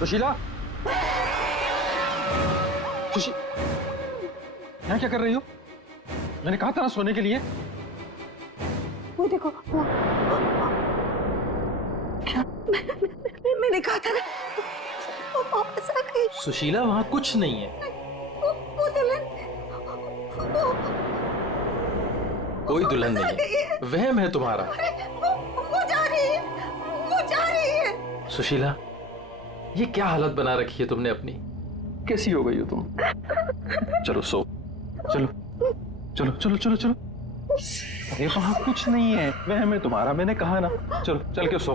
सुशीला, सुशीला, यहाँ क्या कर रही हो? मैंने कहा था ना सोने के लिए। वो देखो वो क्या मैंने कहा था ना वो वापस आ गई। सुशीला वहां कुछ नहीं है। वो दुल्हन कोई दुल्हन नहीं है, वहम है तुम्हारा। वो जा रही है, वो जा रही है। सुशीला, ये क्या हालत बना रखी है तुमने अपनी? कैसी हो गई हो तुम? चलो सो, चलो चलो चलो चलो चलो। अरे वहां कुछ नहीं है, वहम है तुम्हारा, मैंने कहा ना। चलो चल के सो।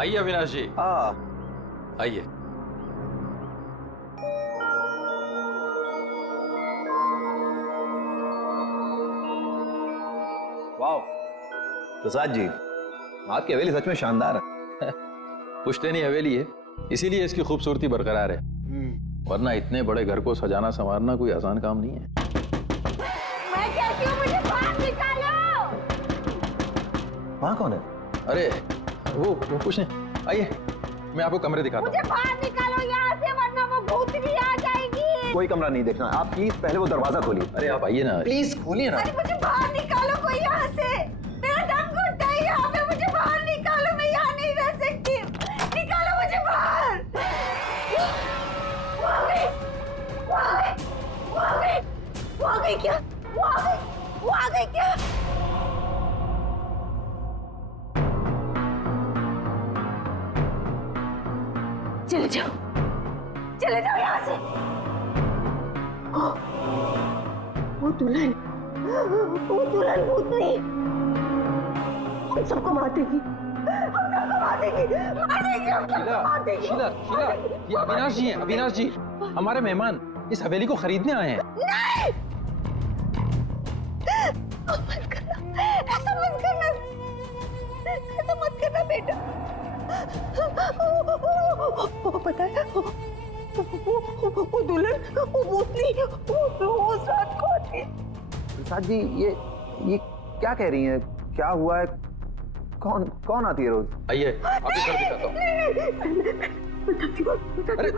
आइए अविनाश जी। आइए। वाह प्रसाद जी, आपकी हवेली सच में शानदार है। पुश्तैनी हवेली है, इसीलिए इसकी खूबसूरती बरकरार है, वरना इतने बड़े घर को सजाना संवारना कोई आसान काम नहीं है। मैं कहती हूँ मुझे बाहर निकालो। वहाँ कौन है? अरे वो कुछ नहीं, आइए मैं आपको कमरे दिखाता हूँ। मुझे बाहर निकालो यहाँ से, वरना वो भूत भी आ जाएगी। कोई कमरा नहीं देखना, आप प्लीज पहले वो दरवाजा खोलिए। अरे आप आइए ना, प्लीज खोलिए ना। अरे मुझे बाहर निकालो कोई यहाँ से, मेरा दम घुटता है यहाँ पे। मुझे बाहर निकालो, मैं यहाँ नहीं रह सकती। निकालो मुझे बाहर। वो आ गई, वो आ गई, वो आ गई, वो आ गई क्या? वो आ गई, वो आ गई क्या? चले जाओ, चले जाओ यहाँ से। वो दुल्हन भूतनी हम सबको मार देगी, हम सबको मार देगी, मार देगी, हम सबको मार देगी। शीला, शीला, ये अविनाश जी हैं, अविनाश जी, हमारे मेहमान इस हवेली को खरीदने आए हैं। नहीं, मत करना, ऐसा मत करना, ऐसा मत करना बेटा। वो पता है, वो दुल्हन, वो भूतनी, वो रोज रात को आती है। प्रसाद जी, ये क्या कह रही हैं? क्या हुआ है? कौन आती है रोज? आइए आपको घर दिखाता हूँ। अरे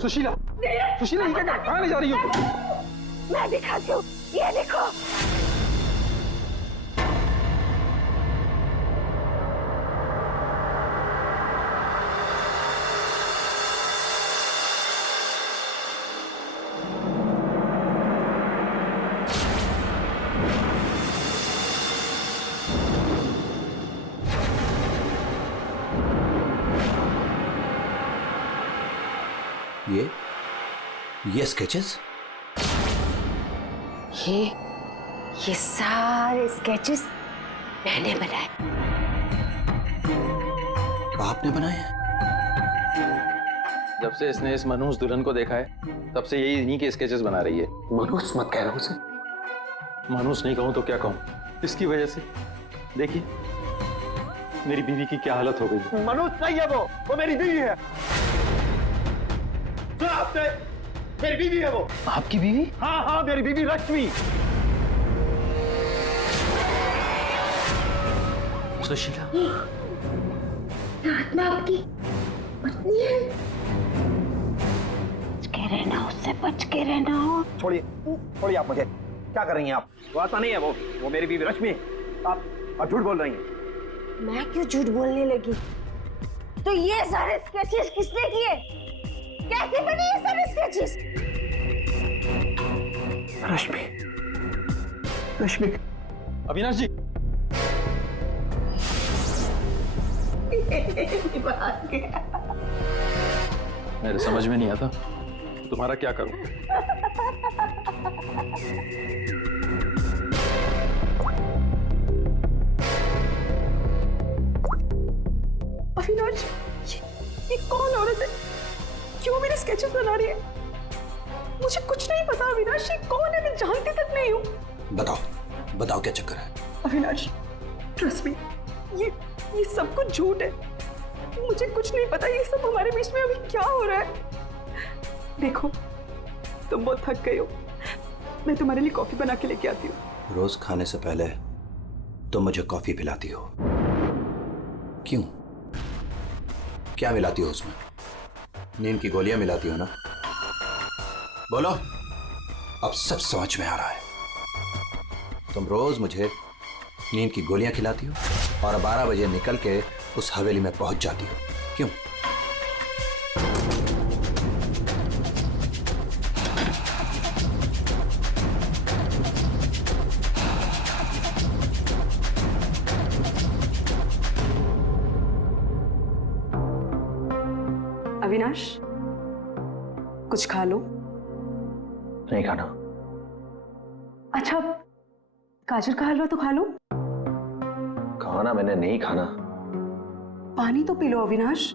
सुशीला, सुशीला ये क्या, कहाँ ले जा रही हो? मैं दिखाती हूँ, ये देखो। ये स्केचेस? ये सारे स्केचेस मैंने बनाए। आपने बनाए हैं? जब से इसने इस मनहूस दुल्हन को देखा है, तब से यही इन्हीं के स्केचेस बना रही है। मनहूस मत कह रहा हूं उसे। मनहूस नहीं कहूं तो क्या कहूं, इसकी वजह से देखिए मेरी बीवी की क्या हालत हो गई। मनहूस नहीं है वो मेरी बीवी है। सुना आपने? मेरी बीवी है वो। आपकी बीवी? हाँ, मेरी बीवी लक्ष्मी। सुशीला, आत्मा आपकी पत्नी है? रहना, उससे बच के रहना। छोड़िए, छोड़िए आप मुझे। क्या कर रही हैं आप? वो आता नहीं है, वो मेरी बीवी रश्मि। आप झूठ बोल रही हैं। मैं क्यों झूठ बोलने लगी? तो ये सारे स्केचेस किसने किए? कैसे बने ये सारे स्केचेस? रश्मि, रश्मि। अविनाश जी, मेरे समझ में नहीं आता तुम्हारा क्या करूं। अविनाश, ये कौन औरत है? क्यों मेरे स्केचेस बना रही है? मुझे कुछ नहीं पता अविनाश, ये कौन है? मैं जानती तक नहीं हूँ। बताओ, बताओ क्या चक्कर है? अविनाश, ट्रस्ट मी, ये सब कुछ झूठ है। मुझे कुछ नहीं पता ये सब हमारे बीच में अभी क्या हो रहा है। देखो, तुम बहुत थक गए हो, मैं तुम्हारे लिए कॉफी बना के लेके आती हूँ। रोज खाने से पहले तुम मुझे कॉफी पिलाती हो, क्यों? क्या मिलाती हो उसमें? नींद की गोलियां मिलाती हो ना? बोलो, अब सब समझ में आ रहा है। तुम रोज मुझे नींद की गोलियां खिलाती हो और 12 बजे निकल के उस हवेली में पहुंच जाती हो, क्यों? अविनाश, कुछ खा लो। नहीं खाना। अच्छा, गाजर का हलवा तो खा लो। खाना मैंने नहीं खाना। पानी तो पी लो अविनाश।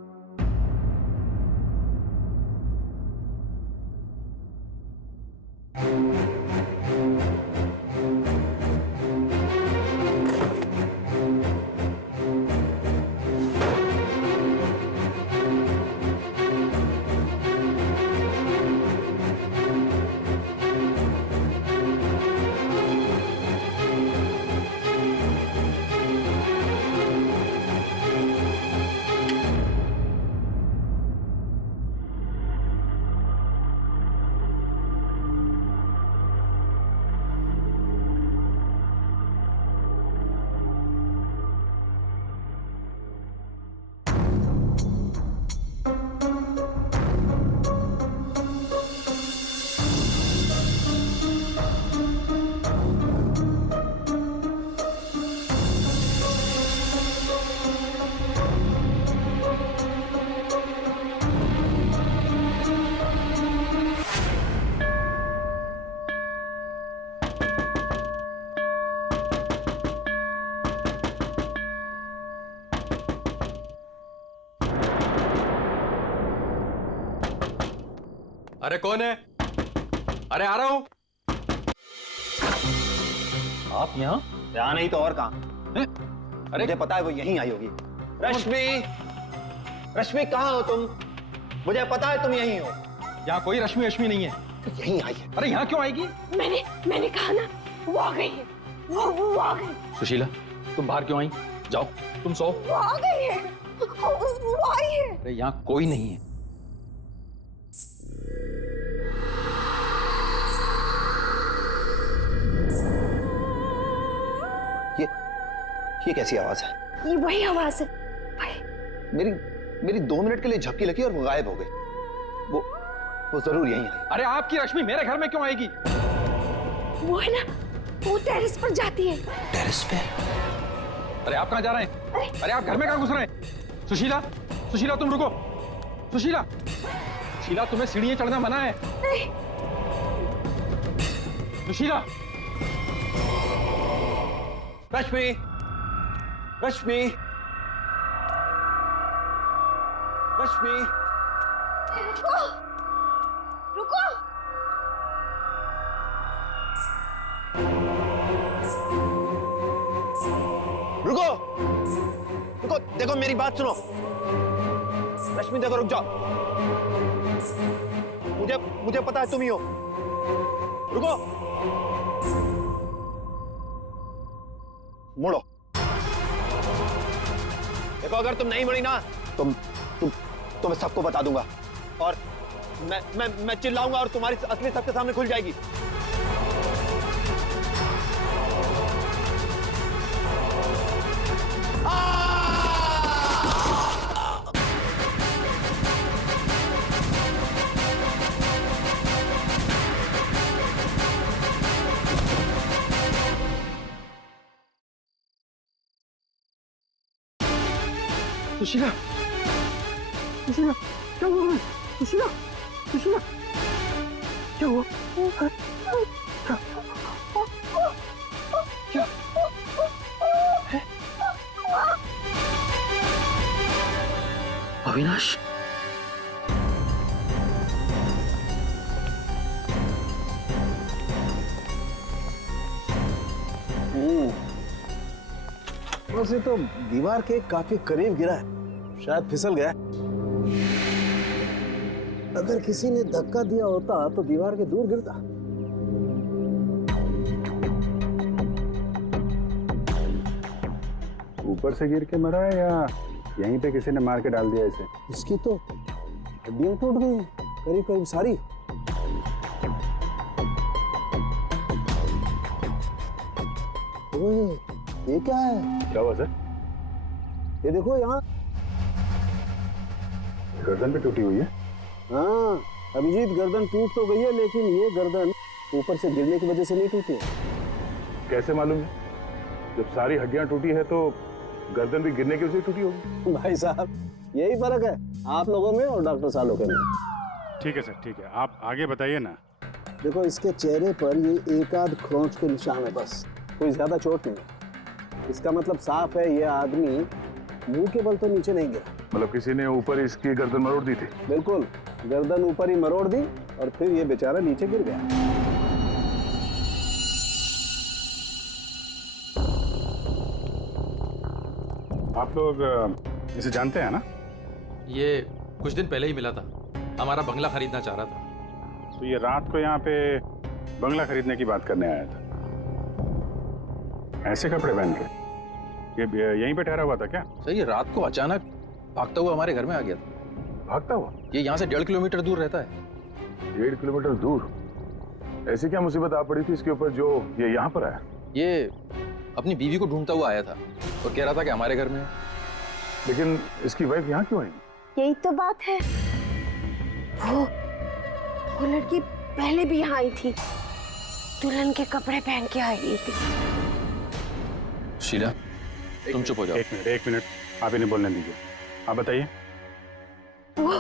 अरे कौन है? अरे आ रहा हूं। आप यहाँ? यहाँ नहीं तो और कहाँ? अरे मुझे पता है वो यहीं आई होगी। रश्मि, रश्मि कहाँ हो तुम? मुझे पता है तुम यहीं हो। यहाँ कोई रश्मि रश्मि नहीं है। यहीं आई है। अरे यहाँ क्यों आएगी? मैंने कहा ना, वो आ गई है। वो आ गई। सुशीला, तुम बाहर क्यों आई? जाओ, तुम सो। वो आ गई है। वो आई है। अरे यहाँ कोई नहीं है। ये कैसी आवाज है? ये वही आवाज है। मेरी 2 मिनट के लिए झपकी लगी और वो गायब हो गई। वो जरूर यहीं आई। अरे आपकी रश्मि मेरे घर में क्यों आएगी? वो है ना, वो टेरेस पर जाती है। टेरेस पे? अरे आप कहाँ जा रहे हैं? अरे आप घर में कहाँ घुस रहे हैं? सुशीला, सुशीला तुम रुको। सुशीला, सुशीला तुम्हें सीढ़ियां चढ़ना मना है। नहीं। सुशीला, रश्मि, रश्मि, रश्मि, रुको, रुको। रुको, रुको, देखो मेरी बात सुनो। रश्मि देखो, रुक जाओ। मुझे पता है तुम ही हो। रुको, मुड़ो। देखो अगर तुम नहीं मुड़ी ना तो मैं सबको बता दूंगा और मैं चिल्लाऊंगा और तुम्हारी असली सबके सामने खुल जाएगी। सुशीला, सुशीला, क्या हुआ? सुशीला, सुशीला, क्या हुआ? क्या? है? अविनाश, वैसे तो दीवार के काफी करीब गिरा है, शायद फिसल गया। अगर किसी ने धक्का दिया होता तो दीवार के दूर गिरता। ऊपर से गिर के मरा है या यहीं पे किसी ने मार के डाल दिया इसे? इसकी तो हड्डियां टूट गई हैं, करीब करीब सारी। ओए, ये क्या है? क्या हुआ सर? ये देखो यहाँ। गर्दन पे टूटी हुई है। हाँ अभिजीत, गर्दन टूट तो गई है लेकिन ये गर्दन ऊपर से गिरने की वजह से नहीं टूटी है। कैसे मालूम है? जब सारी हड्डियां टूटी है तो गर्दन भी गिरने की वजह से टूटी होगी। भाई साहब यही फर्क है आप लोगों में और डॉक्टर सालों के में। ठीक है सर, ठीक है, आप आगे बताइए ना। देखो इसके चेहरे पर ये एक आध खरोंच के निशान है, बस कोई ज्यादा चोट नहीं है। इसका मतलब साफ है ये आदमी मुंह के बल तो नीचे नहीं गिरा। मतलब किसी ने ऊपर इसकी गर्दन मरोड़ दी थी? बिल्कुल, गर्दन ऊपर ही मरोड़ दी और फिर ये बेचारा नीचे गिर गया। आप लोग इसे जानते हैं ना? ये कुछ दिन पहले ही मिला था, हमारा बंगला खरीदना चाह रहा था। तो ये रात को यहाँ पे बंगला खरीदने की बात करने आया था। ऐसे कपड़े पहन के ये यहीं पे ठहरा हुआ था क्या? सर ये रात को अचानक भागता हुआ हमारे घर में आ गया था। भागता हुआ? ये यहाँ से 1.5 किलोमीटर दूर रहता है। 1.5 किलोमीटर दूर? ऐसी क्या मुसीबत आ पड़ी थी इसके ऊपर जो ये यहाँ पर आया? ये अपनी बीवी को ढूंढता हुआ आया था और कह रहा था कि हमारे घर में है। लेकिन इसकी वाइफ यहाँ क्यों आएगी? यही तो बात है। वो लड़की पहले भी यहाँ आई थी, दुल्हन के कपड़े पहन के आई थी। शीला, तुम चुप हो जाओ। एक मिनट, आप इन्हें बोलने दीजिए। आप बताइए। वो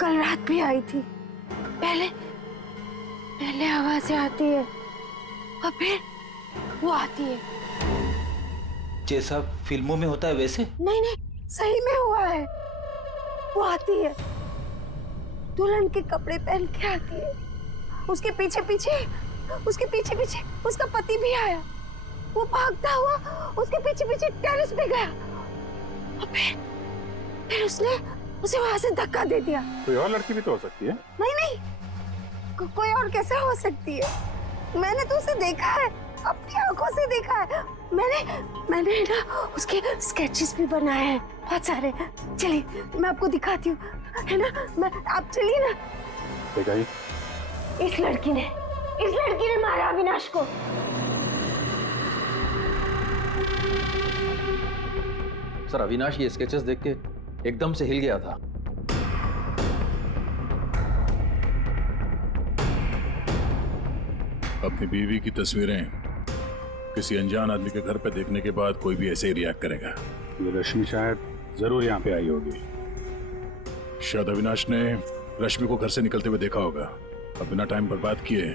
कल रात भी आई थी। पहले आवाजें आती है और फिर वो आती है। जैसा फिल्मों में होता है वैसे? नहीं, सही में हुआ है। वो आती है, दुल्हन के कपड़े पहन के आती है। उसके पीछे पीछे उसका पति भी आया। वो भागता हुआ उसके पीछे टेरेस पे गया और फिर उसने उसे वहां से धक्का दे दिया। कोई और लड़की भी तो हो सकती है। नहीं, कोई और कैसे हो सकती है? मैंने तो उसे देखा है, अपनी आंखों से देखा है। मैंने ना उसके स्केचेस भी बनाए हैं बहुत सारे। चलिए मैं आपको दिखाती हूँ, है ना? आप चलिए ना। दिखाइए। इस लड़की ने मारा अविनाश को। सर अविनाश ये स्केचेस देख के एकदम से हिल गया था। अपनी बीवी की तस्वीरें किसी अनजान आदमी के घर पे देखने के बाद कोई भी ऐसे ही रिएक्ट करेगा। ये रश्मि शायद जरूर यहाँ पे आई होगी। शायद अविनाश ने रश्मि को घर से निकलते हुए देखा होगा और बिना टाइम बर्बाद किए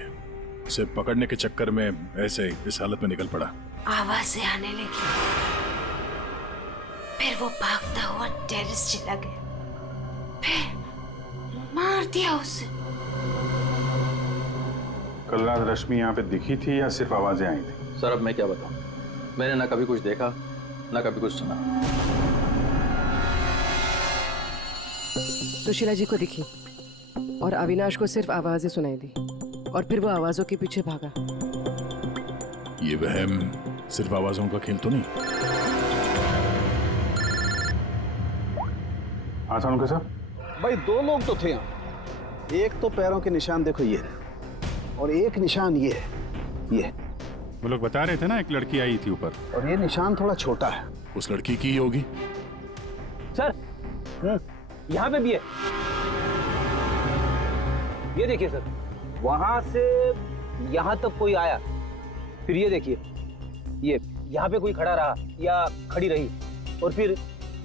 उसे पकड़ने के चक्कर में ऐसे इस हालत में निकल पड़ा। आवाजें आने लगी, फिर वो भागता हुआ टेरेस चला गया, फिर मार दिया उसे। कल रात रश्मि यहाँ पे दिखी थी या सिर्फ आवाजें आई थी? सर अब मैं क्या बताऊं, मैंने ना कभी कुछ देखा ना कभी कुछ सुना। सुशीला जी को दिखी और अविनाश को सिर्फ आवाजें सुनाई दी और फिर वो आवाजों के पीछे भागा। ये वहम सिर्फ आवाजों का खेल तो नहीं? हाँ सानुका साहब। भाई 2 लोग तो थे यहाँ, एक तो पैरों के निशान देखो ये रहे, और एक निशान ये है, ये। वो लोग बता रहे थे ना एक लड़की आई थी ऊपर, और ये निशान थोड़ा छोटा है। उस लड़की की ही होगी। सर यहाँ पे भी है, ये देखिए सर, वहां से यहाँ तक कोई आया, फिर ये देखिए, ये यहाँ पे कोई खड़ा रहा या खड़ी रही, और फिर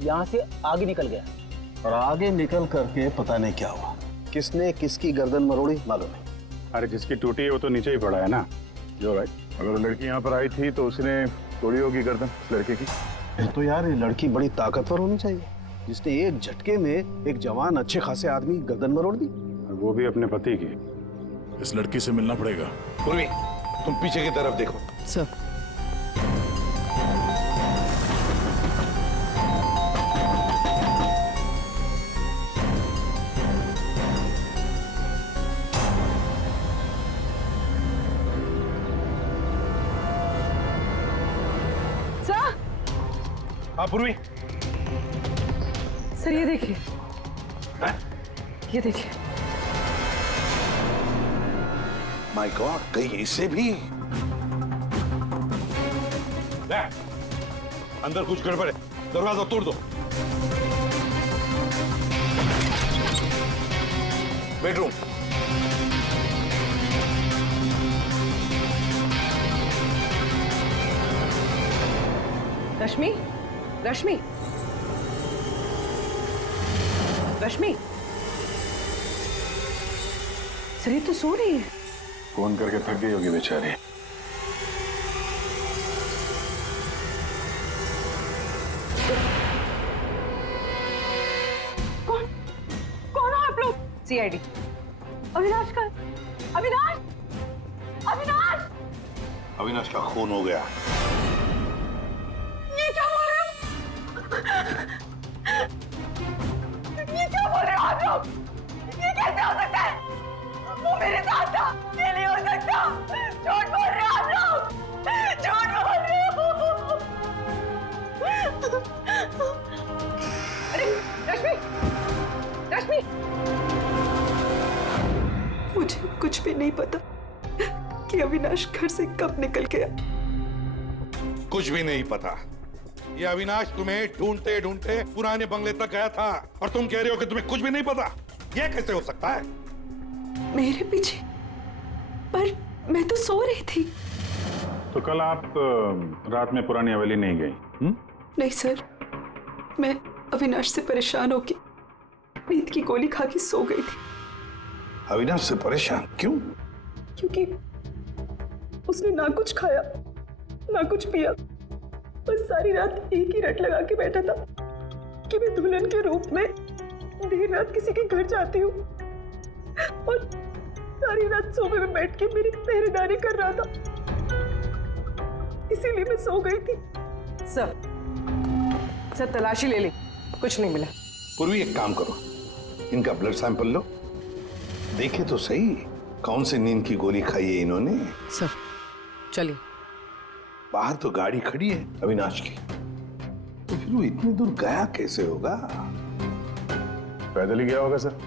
यहाँ से आगे निकल गया। और आगे निकल करके पता नहीं क्या हुआ, किसने किसकी गर्दन मरोड़ी मालूम नहीं। अरे जिसकी टूटी है वो तो नीचे ही पड़ा है ना। जो राइट, अगर वो लड़की यहाँ पर आई थी तो उसने तोड़ी होगी गर्दन उस लड़के की। तो यार ये लड़की बड़ी ताकतवर होनी चाहिए, जिसने एक झटके में एक जवान अच्छे खासे आदमी गर्दन मरोड़ दी। वो भी अपने पति की। इस लड़की से मिलना पड़ेगा। पूर्वी, तुम पीछे की तरफ देखो। सर। हाँ पूर्वी। सर ये देखिए, ये देखिए। माय गॉड, कहीं इससे भी। अंदर कुछ गड़बड़ है, दरवाजा तोड़ दो। बेडरूम। रश्मि, रश्मि, रश्मि, सर ये तो सो रही है। फोन करके थक गई होगी बेचारी। कौन हो आप लोग? सीआईडी। अविनाश का, अविनाश, अविनाश, अविनाश का खून हो गया। ये क्या बोल रहे हो? ये क्या बोल रहे हो आप लोग? ये कैसे हो सकता है? वो मेरे साथ था, ये नहीं हो सकता। झूठ बोल रहे हो आप लोग, झूठ बोल रहे हो। अरे रश्मि, रश्मि, मुझे कुछ भी नहीं पता कि अविनाश घर से कब निकल गया। कुछ भी नहीं पता। ये अविनाश तुम्हें ढूंढते ढूंढते पुराने बंगले तक गया था और तुम कह रहे हो कि तुम्हें कुछ भी नहीं पता। ये कैसे हो सकता है? मेरे पीछे? पर मैं तो सो रही थी। तो कल आप रात में पुरानी हवेली नहीं गई? नहीं सर, मैं अविनाश से परेशान होके नींद की गोली खा के सो गई थी। अविनाश से परेशान क्यों? क्योंकि उसने ना कुछ खाया ना कुछ पिया, बस सारी रात एक ही रट लगा के बैठा था कि मैं दुल्हन के रूप में देर रात किसी के घर जाती हूँ, और सारी रात सोफे में बैठ के मेरी पहरेदारी कर रहा था, इसीलिए मैं सो गई थी। सर तलाशी ले ली, कुछ नहीं मिला। पूर्वी एक काम करो, इनका ब्लड सैंपल लो, देखे तो सही कौन सी नींद की गोली खाई है इन्होंने। सर चलिए। बाहर तो गाड़ी खड़ी है अविनाश की, तो फिर वो इतनी दूर गया कैसे होगा? पैदल ही गया होगा सर।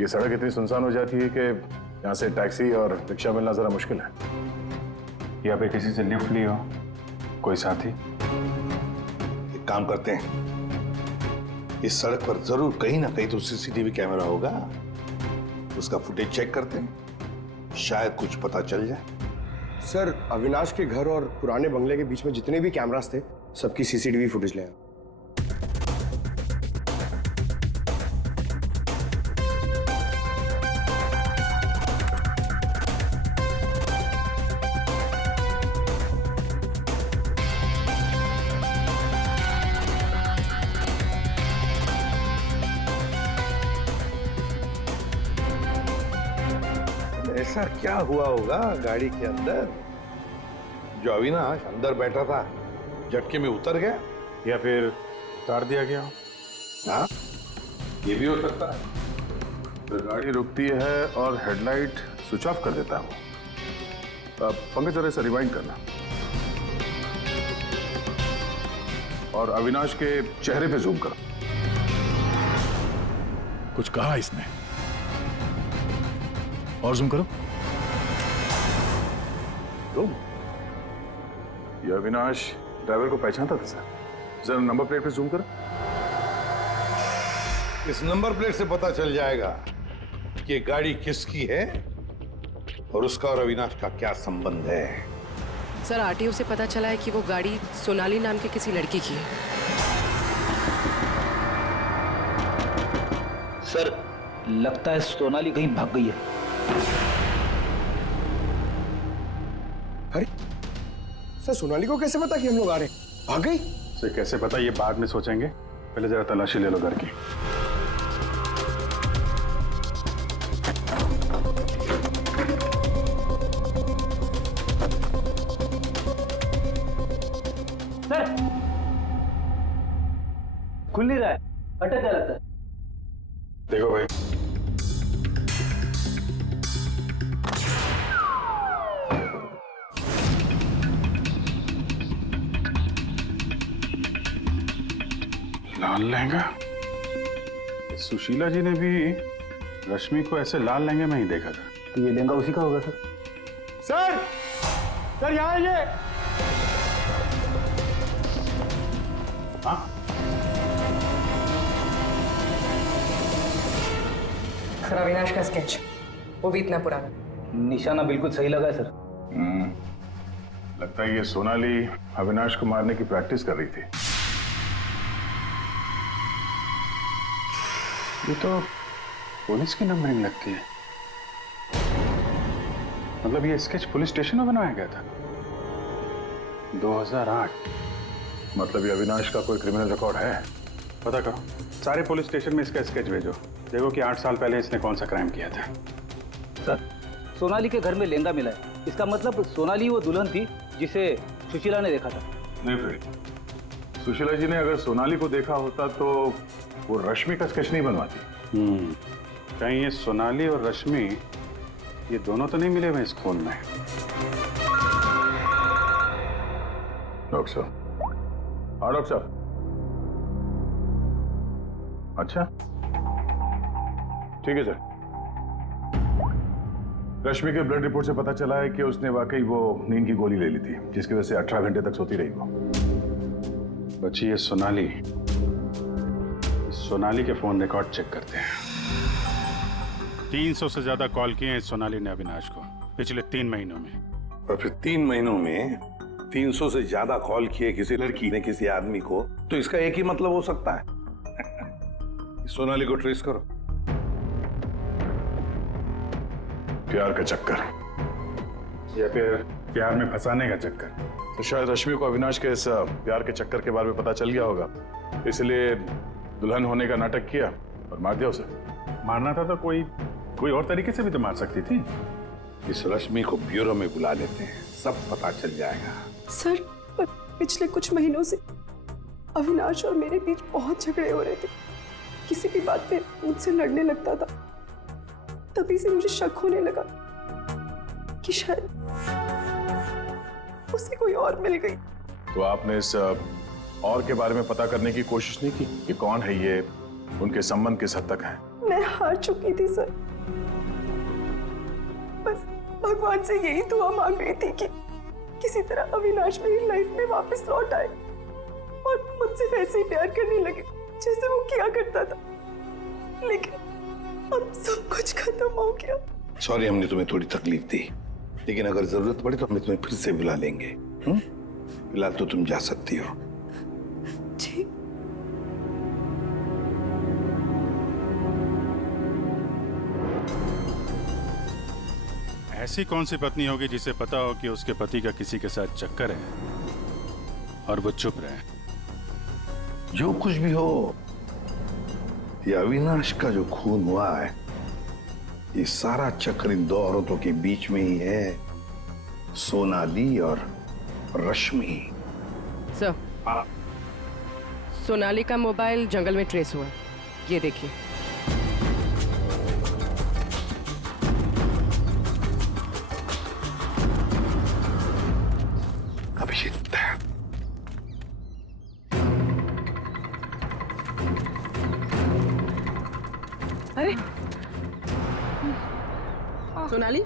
ये सड़क इतनी सुनसान हो जाती है कि यहाँ से टैक्सी और रिक्शा मिलना जरा मुश्किल है। या पे किसी से लिफ्ट ली हो, कोई साथी? एक काम करते हैं, इस सड़क पर जरूर कहीं ना कहीं तो सीसीटीवी कैमरा होगा, उसका फुटेज चेक करते हैं, शायद कुछ पता चल जाए। सर अविनाश के घर और पुराने बंगले के बीच में जितने भी कैमरास थे सबकी सीसीटीवी फुटेज ले आए। ऐसा क्या हुआ होगा गाड़ी के अंदर जो अविनाश अंदर बैठा था झटके में उतर गया, या फिर उतार दिया गया? हाँ ये भी हो सकता है। तो गाड़ी रुकती है और हेडलाइट स्विच ऑफ कर देता हूँ। पंकज जरा इसे रिवाइंड करना और अविनाश के चेहरे पे जूम करो। कुछ कहा इसने? और जूम करो। तुम? ये अविनाश ड्राइवर को पहचानता था सर। जरा नंबर प्लेट पे जूम करो। इस नंबर प्लेट से पता चल जाएगा कि ये गाड़ी किसकी है और उसका और अविनाश का क्या संबंध है। सर आरटीओ से पता चला है कि वो गाड़ी सोनाली नाम की किसी लड़की की है। सर लगता है सोनाली कहीं भाग गई है। अरे सर, सोनाली को कैसे पता कि हम लोग आ रहे हैं? भाग गई? सर कैसे पता, ये बाद में सोचेंगे, पहले जरा तलाशी ले लो घर की। सर खुल नहीं रहा है, अटक जा लगता है। देखो भाई, लाल लहंगा। सुशीला जी ने भी रश्मि को ऐसे लाल लहंगे में ही देखा था। तो ये लहंगा उसी का होगा सर। सर सर, यहाँ आइए। सर अविनाश का स्केच, वो भी इतना पुराना। निशाना बिल्कुल सही लगा है सर। लगता है ये सोनाली अविनाश को मारने की प्रैक्टिस कर रही थी। ये तो पुलिस की नंबरिंग लगती है। मतलब ये स्केच पुलिस स्टेशन में बनाया गया था 2008। मतलब ये अविनाश का कोई क्रिमिनल रिकॉर्ड है। पता करो, सारे पुलिस स्टेशन में इसका स्केच भेजो। देखो कि 8 साल पहले इसने कौन सा क्राइम किया था। सर सोनाली के घर में लहंगा मिला है, इसका मतलब सोनाली वो दुल्हन थी जिसे सुशीला ने देखा था। नहीं फिर सुशीला जी ने अगर सोनाली को देखा होता तो वो रश्मि का स्केच नहीं बनवाती। कहीं ये सोनाली और रश्मि ये दोनों तो नहीं मिले हुए इस खून में। डॉक्टर साहब। हाँ डॉक्टर साहब। अच्छा ठीक है सर। रश्मि के ब्लड रिपोर्ट से पता चला है कि उसने वाकई वो नींद की गोली ले ली थी, जिसकी वजह से 18 घंटे तक सोती रही वो। बच्ची ये सोनाली के फोन रिकॉर्ड चेक करते हैं। 300 से ज्यादा कॉल किए हैं सोनाली ने अविनाश को पिछले 3 महीनों में। और फिर 3 महीनों में 300 से ज्यादा कॉल किए किसी लड़की ने किसी आदमी को, तो इसका एक ही मतलब हो सकता है। सोनाली को ट्रेस करो। प्यार का चक्कर या फिर प्यार में फंसाने का चक्कर। तो शायद रश्मि को अविनाश के इस प्यार के चक्कर के बारे में पता चल गया होगा, इसलिए दुल्हन होने का नाटक किया और मार दिया उसे। मारना था तो कोई और तरीके से भी तो मार सकती थी। इस रश्मि को ब्यूरो में बुला लेते हैं, सब पता चल जाएगा। सर पिछले कुछ महीनों से अविनाश और मेरे बीच बहुत झगड़े हो रहे थे। किसी भी बात पे मुझसे लड़ने लगता था। तभी से मुझे शक होने लगा कि शायद उसे कोई और मिल गई। तो आपने इस और के बारे में पता करने की कोशिश नहीं की कि कौन है ये, उनके संबंध किस हद तक हैं? मैं हार चुकी थी सर। बस भगवान से यही दुआ मांग रही थी कि किसी तरह अविनाश मेरी लाइफ में वापस लौट आए और मुझसे वैसे ही प्यार करने लगे जैसे वो किया करता था। लेकिन अब सब कुछ खत्म हो गया। सॉरी हमने तुम्हें थोड़ी तकलीफ दी, लेकिन अगर जरूरत पड़े तो हम तुम्हें फिर से बुला लेंगे। फिलहाल तो तुम जा सकती हो। जी। ऐसी कौन सी पत्नी होगी जिसे पता हो कि उसके पति का किसी के साथ चक्कर है और वो चुप रहे? जो कुछ भी हो, ये अविनाश का जो खून हुआ है, ये सारा चक्कर इन 2 औरतों के बीच में ही है, सोनाली और रश्मि। सर सोनाली का मोबाइल जंगल में ट्रेस हुआ, ये देखिए। अभिषेक अरे सोनाली,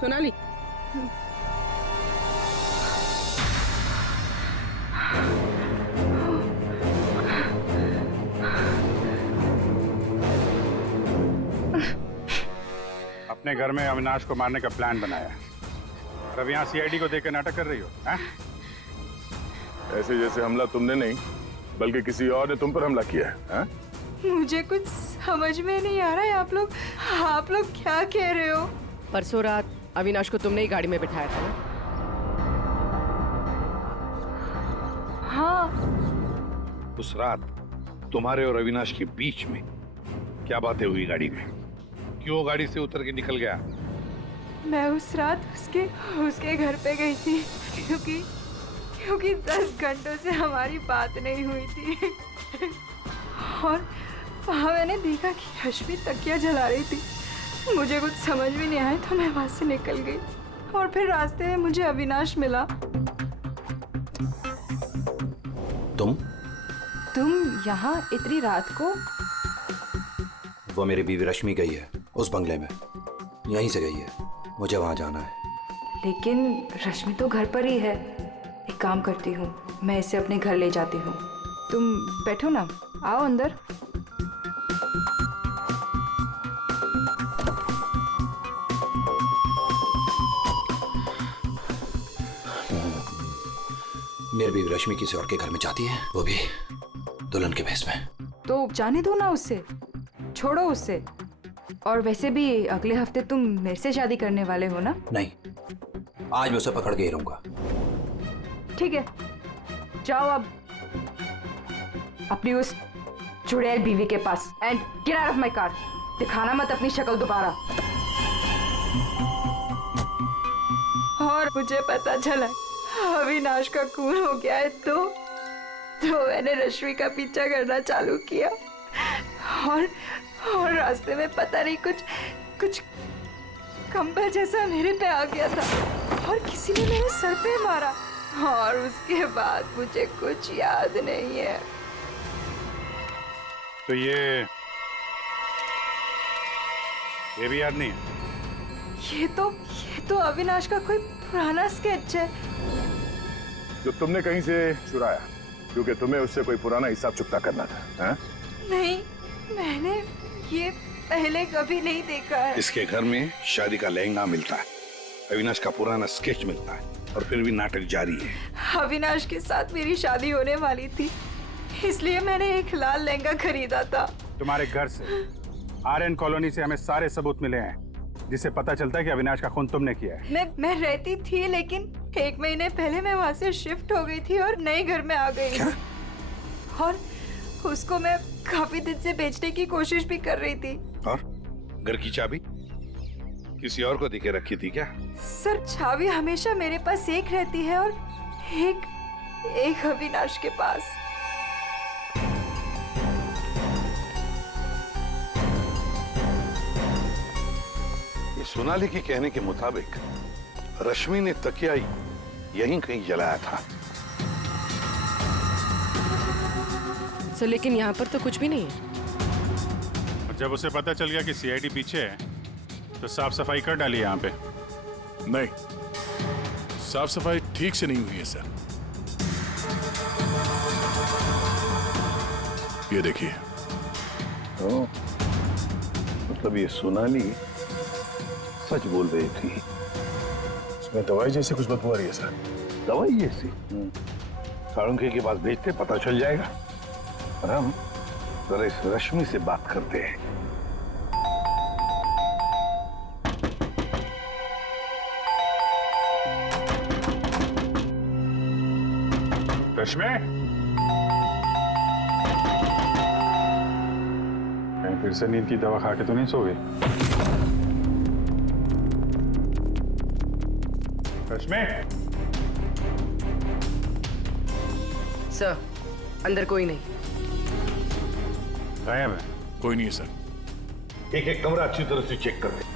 सोनाली, अपने घर में अविनाश को मारने का प्लान बनाया और अब यहाँ सीआईडी को देकर नाटक कर रही हो, हैं? ऐसे जैसे हमला तुमने नहीं बल्कि किसी और ने तुम पर हमला किया है, हैं? मुझे कुछ समझ में नहीं आ रहा है। आप लोग क्या कह रहे हो? परसों रात अविनाश को तुमने ही गाड़ी में बिठाया था ना? हाँ। उस रात तुम्हारे और अविनाश के बीच में क्या बातें हुई गाड़ी में? क्यों गाड़ी से उतर के निकल गया? मैं उस रात उसके घर पे गई थी क्योंकि 10 घंटों से हमारी बात नहीं हुई थी और वहाँ मैंने देखा कि रश्मि तकिया जला रही थी। मुझे कुछ समझ भी नहीं आया तो मैं वहाँ से निकल गई और फिर रास्ते में मुझे अविनाश मिला। तुम यहाँ इतनी रात को? वो मेरी बीवी रश्मि गई है उस बंगले में, यहीं से गई है। मुझे वहां जाना है। लेकिन रश्मि तो घर पर ही है। एक काम करती हूँ, मैं इसे अपने घर ले जाती हूँ। तुम बैठो ना, आओ अंदर। मेरी बीवी रश्मि किसी और के घर में जाती है, वो भी दुल्हन के भेष में। तो जाने दो ना उससे, छोड़ो उससे। और वैसे भी अगले हफ्ते तुम मेरे से शादी करने वाले हो ना? नहीं, आज मैं उसे पकड़ के ही रहूंगा। ठीक है, जाओ अब अपनी उस चुड़ैल बीवी के पास and get out of my car. दिखाना मत अपनी शक्ल दोबारा। और मुझे पता चला अविनाश का खून हो गया है तो मैंने रश्मि का पीछा करना चालू किया और रास्ते में पता नहीं कुछ कंबल जैसा मेरे पे आ गया था और किसी ने मेरे सर पे मारा और उसके बाद मुझे कुछ याद नहीं है। तो ये भी याद नहीं है? ये तो अविनाश का कोई पुराना स्केच है जो तुमने कहीं से चुराया, क्योंकि तुम्हें उससे कोई पुराना हिसाब चुकता करना था, हैं? नहीं, मैंने ये पहले कभी नहीं देखा है। इसके घर में शादी का लहंगा मिलता है, अविनाश का पुराना स्केच मिलता है और फिर भी नाटक जारी है। अविनाश के साथ मेरी शादी होने वाली थी, इसलिए मैंने एक लाल लहंगा खरीदा था। तुम्हारे घर से आर्यन कॉलोनी से हमें सारे सबूत मिले हैं जिससे पता चलता है कि अविनाश का खून तुमने किया है। मैं रहती थी, लेकिन 1 महीने पहले मैं वहाँ से शिफ्ट हो गई थी और नए घर में आ गई। और उसको मैं काफी दिन से बेचने की कोशिश भी कर रही थी। और घर की चाबी किसी और को देके रखी थी क्या? सर, चाबी हमेशा मेरे पास एक रहती है और एक अविनाश के पास। ये सोनाली के कहने के मुताबिक रश्मि ने तकिया यहीं कहीं जलाया था। सर, लेकिन यहाँ पर तो कुछ भी नहीं है। जब उसे पता चल गया कि सीआईडी पीछे है तो साफ सफाई कर डाली यहाँ पे। नहीं, साफ सफाई ठीक से नहीं हुई है सर। ये देखिए। मतलब ये सोनाली सच बोल रही थी। इसमें दवाई जैसी कुछ बदबू आ रही है सर। दवाई जैसी? साळुंखे के पास भेजते, पता चल जाएगा। और हम जरा इस रश्मि से बात करते हैं। रश्मि, कहीं फिर से नींद की दवा खा के तो नहीं सो गई? रश्मि, सर, अंदर कोई नहीं। गायब है? कोई नहीं है सर। एक कमरा अच्छी तरह से चेक कर ले।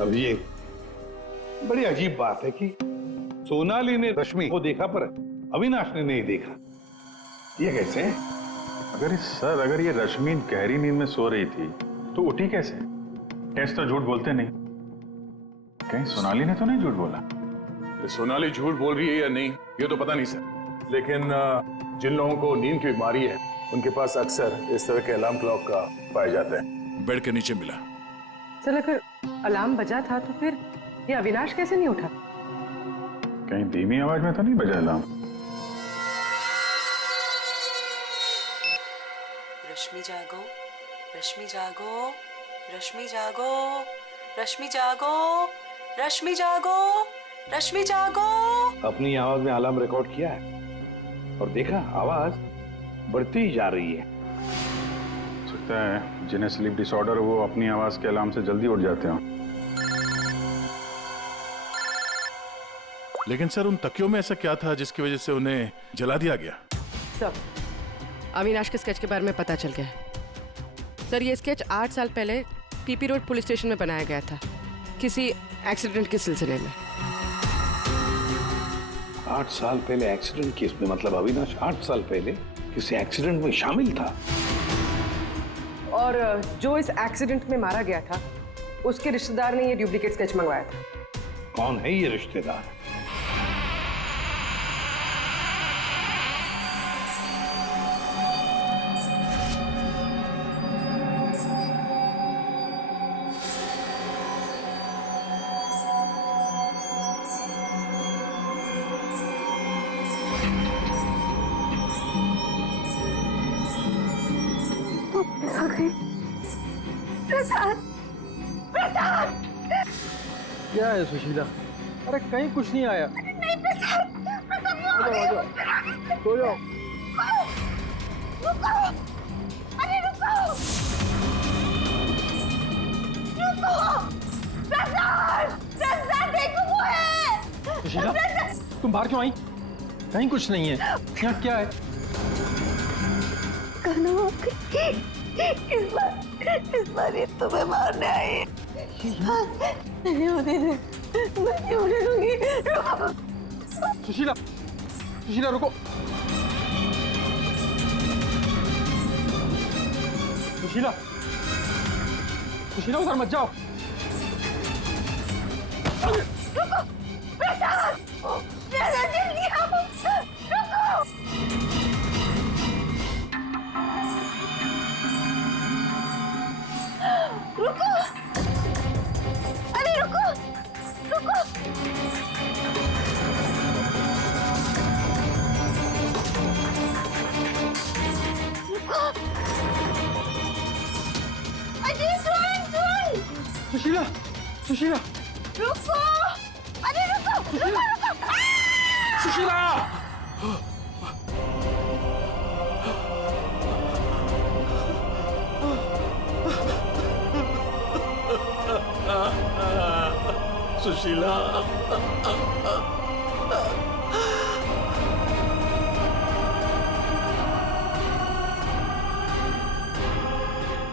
अब बड़ी अजीब बात है कि सोनाली ने रश्मि को देखा पर अविनाश ने नहीं देखा। ये कैसे? अगर ये रश्मि गहरी नींद में सो रही थी तो उठी कैसे? टेस्ट तो झूठ बोलते नहीं। कहीं सोनाली ने तो नहीं झूठ बोला? सोनाली झूठ बोल रही है या नहीं ये तो पता नहीं सर, लेकिन जिन लोगों को नींद की बीमारी है उनके पास अक्सर इस तरह के अलार्म क्लॉक का पाया जाता है। बेड के नीचे मिला। सर अगर अलार्म बजा था तो फिर ये अविनाश कैसे नहीं उठा? कहीं धीमी आवाज में तो नहीं बजा अलार्म? रश्मि जागो, रश्मि जागो, रश्मि जागो, रश्मि जागो, रश्मि जागो, रश्मि जागो। अपनी आवाज में अलार्म रिकॉर्ड किया है और देखा आवाज बढ़ती ही जा रही है। सकता है जिन्हें स्लीप डिसऑर्डर वो अपनी आवाज के अलार्म से जल्दी उठ जाते हो। लेकिन सर उन तकियों में ऐसा क्या था जिसकी वजह से उन्हें जला दिया गया? सर अविनाश के स्केच के बारे में पता चल गया है। सर ये स्केच 8 साल पहले पीपी रोड पुलिस स्टेशन में बनाया गया था किसी एक्सीडेंट के सिलसिले में। 8 साल पहले एक्सीडेंट केस में, मतलब अविनाश 8 साल पहले किसी एक्सीडेंट में शामिल था। और जो इस एक्सीडेंट में मारा गया था उसके रिश्तेदार ने ये डुप्लीकेट स्केच मंगवाया था। कौन है ये रिश्तेदार? क्या है सुशीला? अरे कहीं कुछ नहीं आया। नहीं प्रसाद, प्रसाद सो जाओ। रुको, अरे रुको, प्रसाद, प्रसाद देखो वो है। सुशीला तुम बाहर क्यों आई? कहीं कुछ नहीं है। यहाँ क्या है? इस बार ये तुम्हें मारने आई है। नहीं होने दे, मैं नहीं होने दूंगी। सुशीला, सुशीला रुको। सुशीला, सुशीला उधर मत जाओ। रुको, प्रसाद, प्रसाद जल्दी आओ, रुको। रुको, अरे रुको, रुको। रुको, अजय सुन, सुन। सुशीला, सुशीला, रुको, अरे रुको, रुको, रुको। सुशीला! सुशीला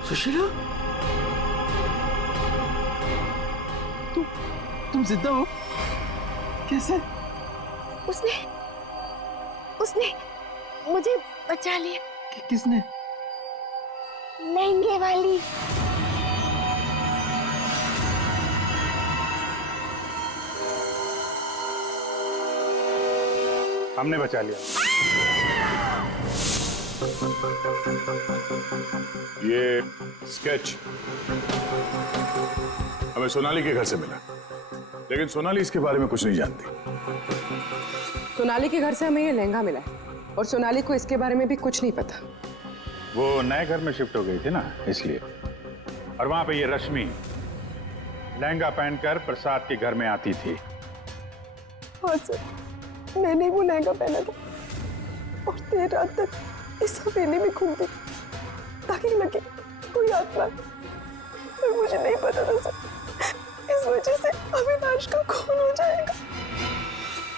सुशीला तुम जिंदा हो? कैसे? उसने मुझे बचा लिया। किसने? लहंगे वाली। हमने बचा लिया। ये स्केच हमें सोनाली के घर से मिला, लेकिन सोनाली इसके बारे में कुछ नहीं जानती। सोनाली के घर से हमें ये लहंगा मिला है और सोनाली को इसके बारे में भी कुछ नहीं पता। वो नए घर में शिफ्ट हो गई थी ना, इसलिए। और वहां पे ये रश्मि लहंगा पहनकर प्रसाद के घर में आती थी। हाँ सर, मैंने वो लहंगा पहना था और देर रात तक इस हवेली में घूमती ताकि लगे कोई आत्मा। पर मुझे नहीं पता था सर, इस वजह से अविनाश का खून हो जाएगा।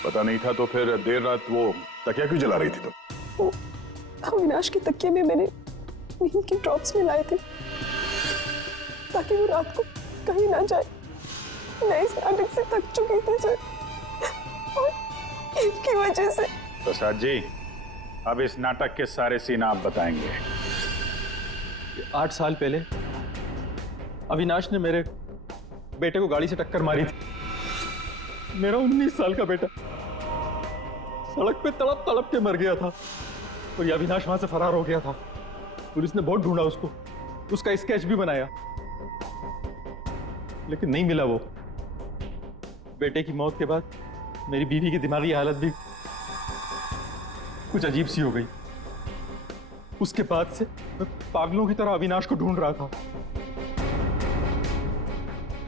पता नहीं था तो फिर देर रात वो तकिया क्यों जला रही थी? वो अविनाश के तकिए में मैंने नींद के ड्रॉप्स मिलाए थे ताकि वो रात को कहीं ना जाए मैं इस नाटक से थक चुकी थी सर, और इनकी वजह से। प्रसाद जी, अब इस नाटक के सारे सीन आप बताएंगे। 8 साल पहले अविनाश ने मेरे बेटे को गाड़ी से टक्कर मारी थी। मेरा 19 साल का बेटा सड़क पे तड़प तड़प के मर गया था और ये अविनाश वहां से फरार हो गया था। पुलिस ने बहुत ढूंढा उसको, उसका स्केच भी बनाया, लेकिन नहीं मिला वो। बेटे की मौत के बाद मेरी बीवी की दिमागी हालत भी कुछ अजीब सी हो गई। उसके बाद से मैं पागलों की तरह अविनाश को ढूंढ रहा था।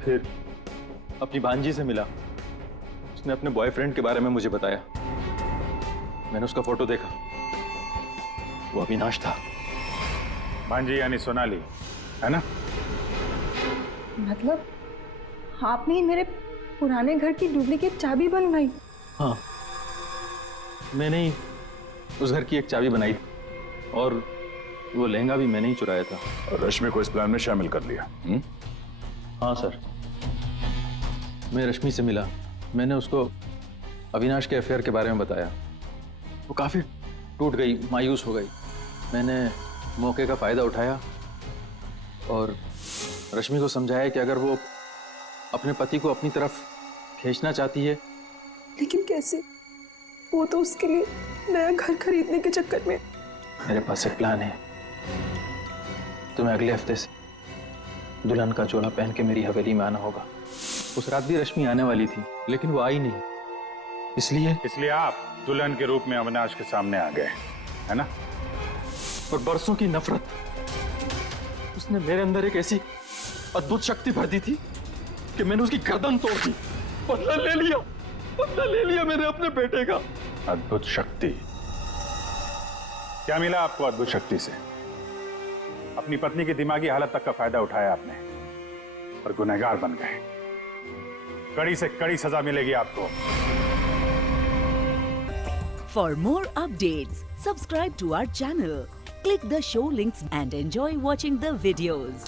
फिर अपनी भांजी से मिला, उसने अपने बॉयफ्रेंड के बारे में मुझे बताया। मैंने उसका फोटो देखा, वो अविनाश था। भांजी यानी सोनाली, है ना? मतलब आपने मेरे पुराने घर की डुप्लीकेट चाबी बनवाई? हाँ, मैंने ही उस घर की एक चाबी बनाई थी और वो लहंगा भी मैंने ही चुराया था। और रश्मि को इस प्लान में शामिल कर लिया? हाँ सर, मैं रश्मि से मिला, मैंने उसको अविनाश के अफेयर के बारे में बताया। वो काफ़ी टूट गई, मायूस हो गई। मैंने मौके का फ़ायदा उठाया और रश्मि को समझाया कि अगर वो अपने पति को अपनी तरफ खींचना चाहती है। लेकिन कैसे? वो तो उसके लिए नया घर खरीदने के चक्कर में। मेरे पास एक प्लान है। तुम्हें अगले हफ्ते से दुल्हन का चोला पहन के मेरी हवेली में आना होगा। उस रात भी रश्मि आने वाली थी, लेकिन वो आई नहीं। इसलिए आप दुल्हन के रूप में अविनाश के सामने आ गए, है ना? और बरसों की नफरत, उसने मेरे अंदर एक ऐसी अद्भुत शक्ति भर दी थी कि मैंने उसकी गर्दन तोड़ दी। बदला ले लिया मैंने अपने बेटे का। अद्भुत शक्ति? क्या मिला आपको अद्भुत शक्ति से? अपनी पत्नी की दिमागी हालत तक का फायदा उठाया आपने और गुनहगार बन गए। कड़ी से कड़ी सजा मिलेगी आपको। For more updates, subscribe to our channel, click the show links and enjoy watching the videos.